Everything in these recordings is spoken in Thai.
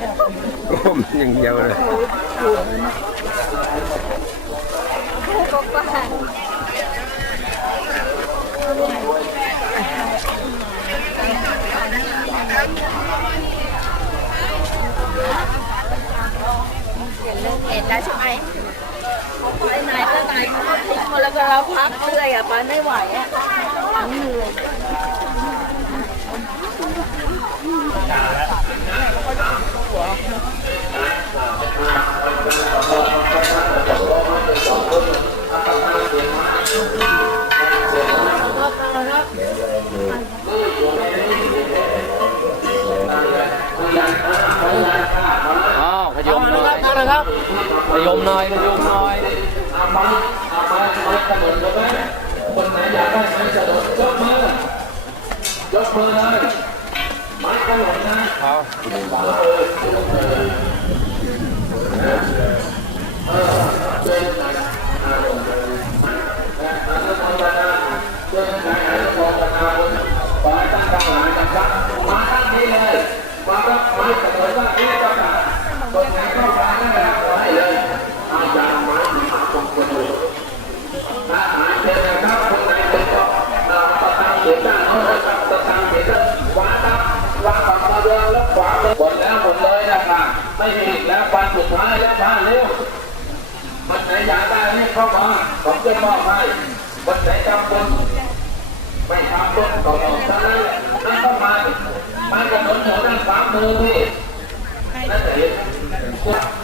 ครับก้มอย่างเดียวเลยเห็นแล้วใช่ไหมไอ้นายก็นายเขาก็ทิ้งมาแล้วก็เราพักเรื่อยอะไปไม่ไหวอะทั้งเหนื่อย dùng ôm nơi đi ôm nơi mình nãy giờ có thể chờ được chốt mới rồi chốt mới thôi máy có lộn ha không Hãy subscribe cho kênh Ghiền Mì Gõ Để không bỏ lỡ những video hấp dẫn นี่เข้ามาผมจะมอบให้วันไหนจำบนไม่ทำบนต่อต่อซ้ายนั่นเข้ามามากับหนุนหัวด้านสามมือพี่นั่นเอง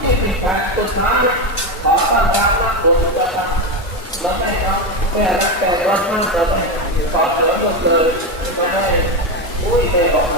ที่สิบแปดสุดท้ายขอต้อนรับนักบุญนะครับเราไม่ทำแค่รักแต่รักมากแต่ไม่ต่อเสือก็เลยก็ได้อุ้ยไปออก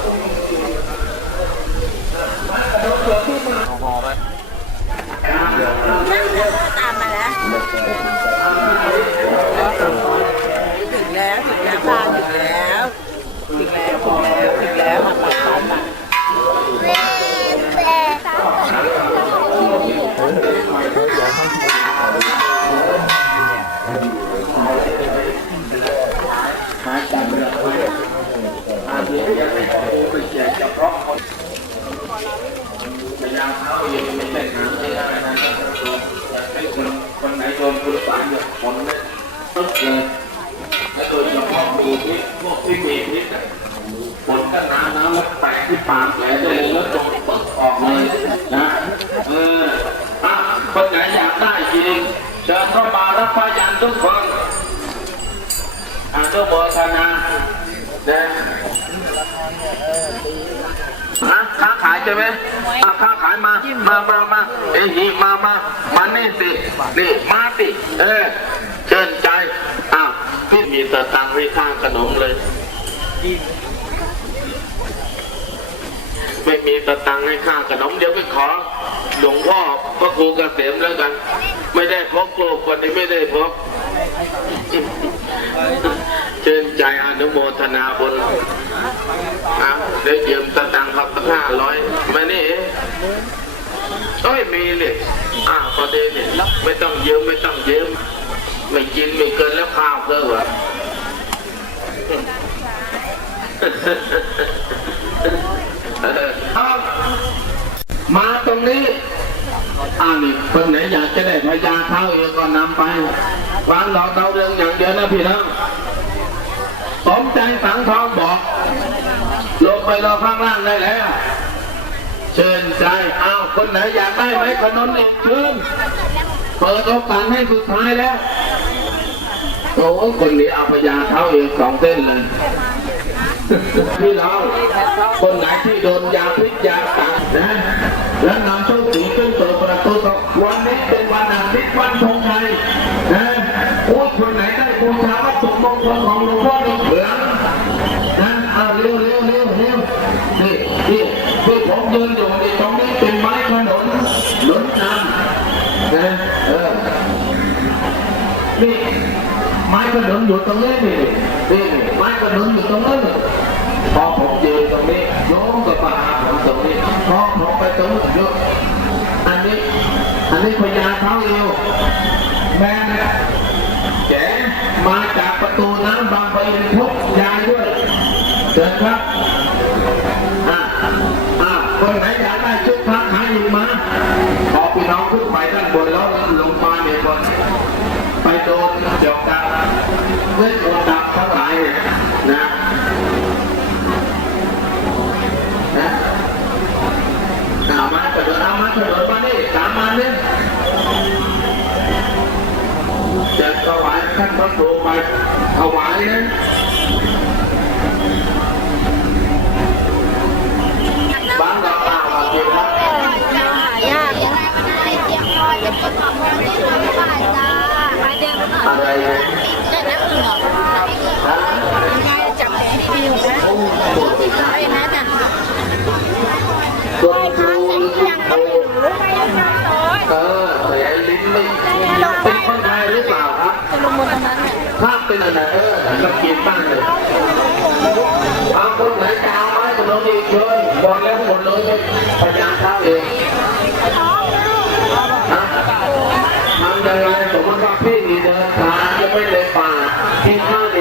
นุโมทนานะฮะค้าขายใช่ไหมค้าขายมา มา มา มาเอ้ยมา มา มานี่สิ นี่ มาสิ เออเชิญใจ อ้าวพี่มีสตังค์ให้ค่าขนมเลย ไม่มีสตังค์ให้ค่าขนมเดี๋ยวไปขอหลวงพ่อพระครูเกษมแล้วกัน ไม่ได้พกลูกคนนี้ไม่ได้พกเชิญใจอนุโมทนาบุญอะได้ยืมสตังค์ครับห้าร้อยมานี่เอ้ยมีเนี่ยอะพอดีเนี่ยไม่ต้องยืมไม่ต้องยืมไม่กินไม่เกินแล้วข้าวเกินวะเออเอามาตรงนี้อ่านี่คนไหนอยากจะได้พยาเท้าเองก็นำไปวางหลอเราเรื่องอย่างเดียวนะพี่น้อง ใจสังทองบอก ลงไปรอข้างล่างได้แล้ว เชิญใจอ้าวคนไหนอยากได้ไหมขนมอีกเชิญเปิดโอกาสให้สุดท้ายแล้วโอ้คนนี้เอาพยาเท้าเองสองเส้นเลยพี่น้องคนไหนที่โดนยาพิษยาตัดนะแล้วนำโชคสีขึ้นเปิดประตูก็วันนี้เป็นวันอาทิตย์วันธงชัยนะโอ้คนไหนได้บูชาวัตถุมงคลของหลวงพ่อดงเผืองนะเอาเร็วเร็วเร็วเร็วนี่นี่ที่ผม ยืนอยู่นี่ตรงนี้เป็นไม้ขนุนหนุนนำนะเออนี่ไม้กระนุนอยู่ตรงนี้นี่นี่ไม้กระนุนอยู่ตรงนี้พอผมยืนตรงนี้โยมกับมาหาผมตรงนี้พอผมไปตรงนู้นโยมอันนี้อันนี้พญาเท้าเอวแม่แกมาจากประตูน้ำบางปะอินทุกยายด้วยเชิญครับอ่าอ่าคนไหนอยากได้ชุด เล่นมนต์ดำทั้งหลายเนี่ยนะนะอามาเถิดเอามาเถิดมานี่ตามมาเนี่ยจะถวายท่านพระครูไปถวายนะบางดอกตาบางทีครับยากยังไม้เตียงพอจะกินของมันไม่ทำได้อนอะไรเนี่ยกหนึ่งหรอยังไงจับแผลให้ดีนะ เออแผลลิ้นไม่เป็นคนไทยหรือเปล่าครับจะลงบนตรงนั้นเนี่ยถ้าเป็นอะไรเออก็กินบ้างเลยเอาคนไหนจะเอาไม้กับน้องดีเชิญบอกแล้วหมดเลยพยายามเข้าเองนะทำยังไงสมว่าพี่มีเดิน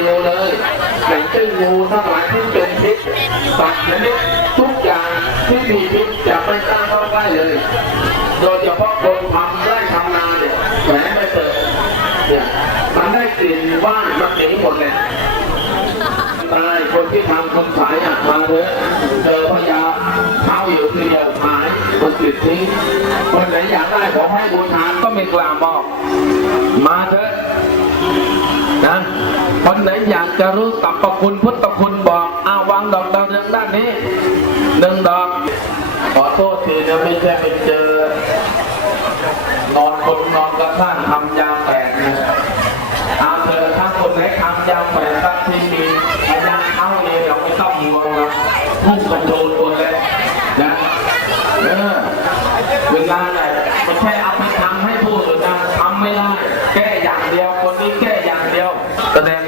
เดียวเลยอย่งเช่นงูทั้งหลายที่เป็นพิษสัตว์ชนิดทุกอย่างที่มีพิษจะไม่กล้าเข้าใกล้เลย โดยเฉพาะคนทำไร่ทำนาเนี่ยแหมไม่เปิดเนี่ยมันได้กลิ่นว่านมันหนีหมดเลยตายคนที่ทำคนขายอะมาเถอะเจอพญาเข้าอยู่ทีเดียวหายคนติดทิ้งคนไหนอยากได้ของให้บูชาก็ม่กล้าบอก มาเถอะนะ ไหนอยากจะรู้สรรพคุณพุทธคุณบอกอาวางดอกดาวเรืองด้านนี้หนึ่งดอกขอโทษทีนะไม่ใช่ไปเจอ นอนคนนอนกระทั่งทำยาแตกนะเอาเถอถ้าคนไหนทำยาแตกสักทีมีพยางเข้าเองเราไม่ต้องห่วงนะพุ่งกระโดดตัวเลยนะเออเวลาไหนไม่ใช่เอาไปทำให้พูดเลยนะทำไม่ได้แก้อย่างเดียวคนนี้แก้อย่างเดียวแสดง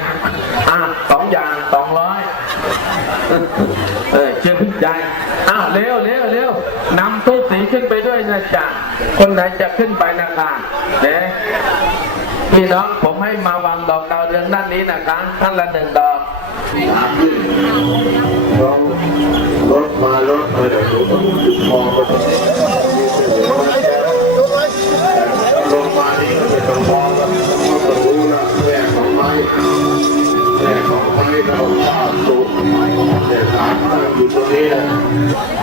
อย่างสองร้อยเออเชิญพี่ใหญ่อ้าวเร็วเร็วเร็วนำทูบสีขึ้นไปด้วยนะจ๊ะคนไหนจะขึ้นไปนะคะเนี่ยพี่น้องผมให้มาวางดอกดาวเรืองด้านนี้นะคะท่านละหนึ่งดอกรถมารถมาเดี๋ยวมองไป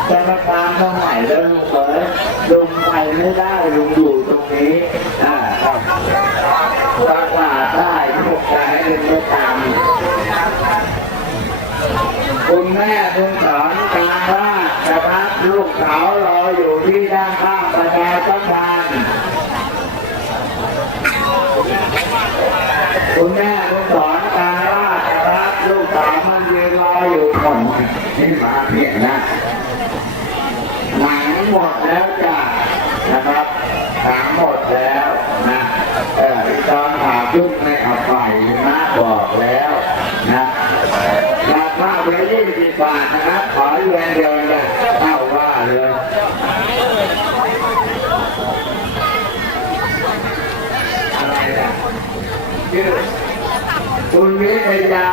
กรรมการต้องใหม่เริ่มเปิดลุงไปไม่ได้ลุงอยู่ตรงนี้อ่าครับประกาศได้พวกการให้เป็นประจำคุณแม่คุณสอนการว่าจะพักลูกสาวรออยู่ที่ด้านข้างประชาสัมพันธ์คุณแม่คุณสอนการว่าจะพักลูกสาวมันยืนรออยู่ก่อนนี่มาเพียงนะ หมดแล้วจ้ะนะครับหนังหมดแล้วนะเออตอนหามยุ่งในอาไปนะบอกแล้วนะราคาเพียงยี่สิบบาทนะครับขอเรียนเดียวเลยเข้าว่าเลยอะไรนะชื่อคุณวิทยา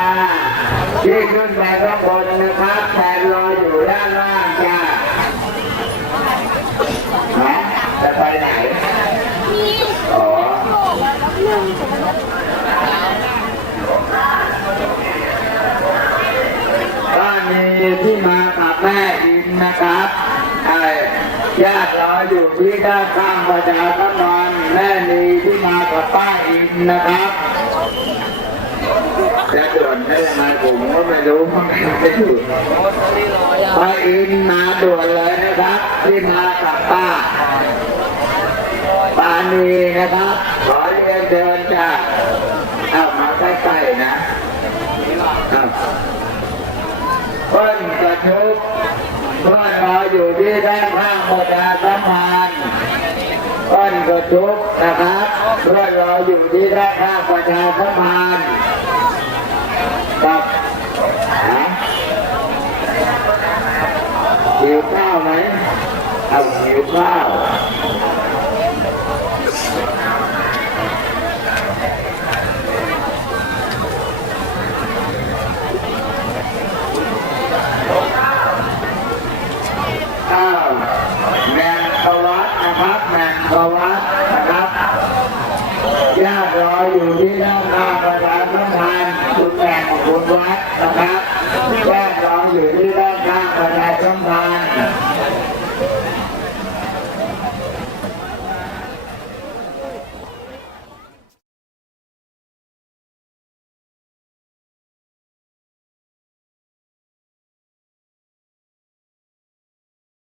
ที่ขึ้นไปข้างบนนะครับแทนรออยู่ด้านล่างจ้า ฮะจะ ไปไหน อ๋อบ้านนี้ที่มากับแม่อินนะครับไอ้ญาติเราอยู่ที่ด้านข้างประชาสัมพันธ์แม่นีที่มากับป้าอินนะครับจะด่วนได้ยังไงผมก็ไม่รู้ไม่ถูกป้าอินมาด่วนเลยนะครับที่มากับป้า ปานีนะครับ ขอเรียนเดินจากเอามาใกล้ๆนะเพิ่นกระชุบเพิ่นรออยู่ที่ด้านข้างประชาสัมพันธ์เพิ่นกระชุบนะครับเพื่อนรออยู่ที่ด้านข้างประชาสัมพันธ์ครับหิวข้าวไหมเอาหิวข้าว ญาติรออยู่ที่ด้านหน้าประธานสำทานคุณแม่ของคุณวัดนะครับ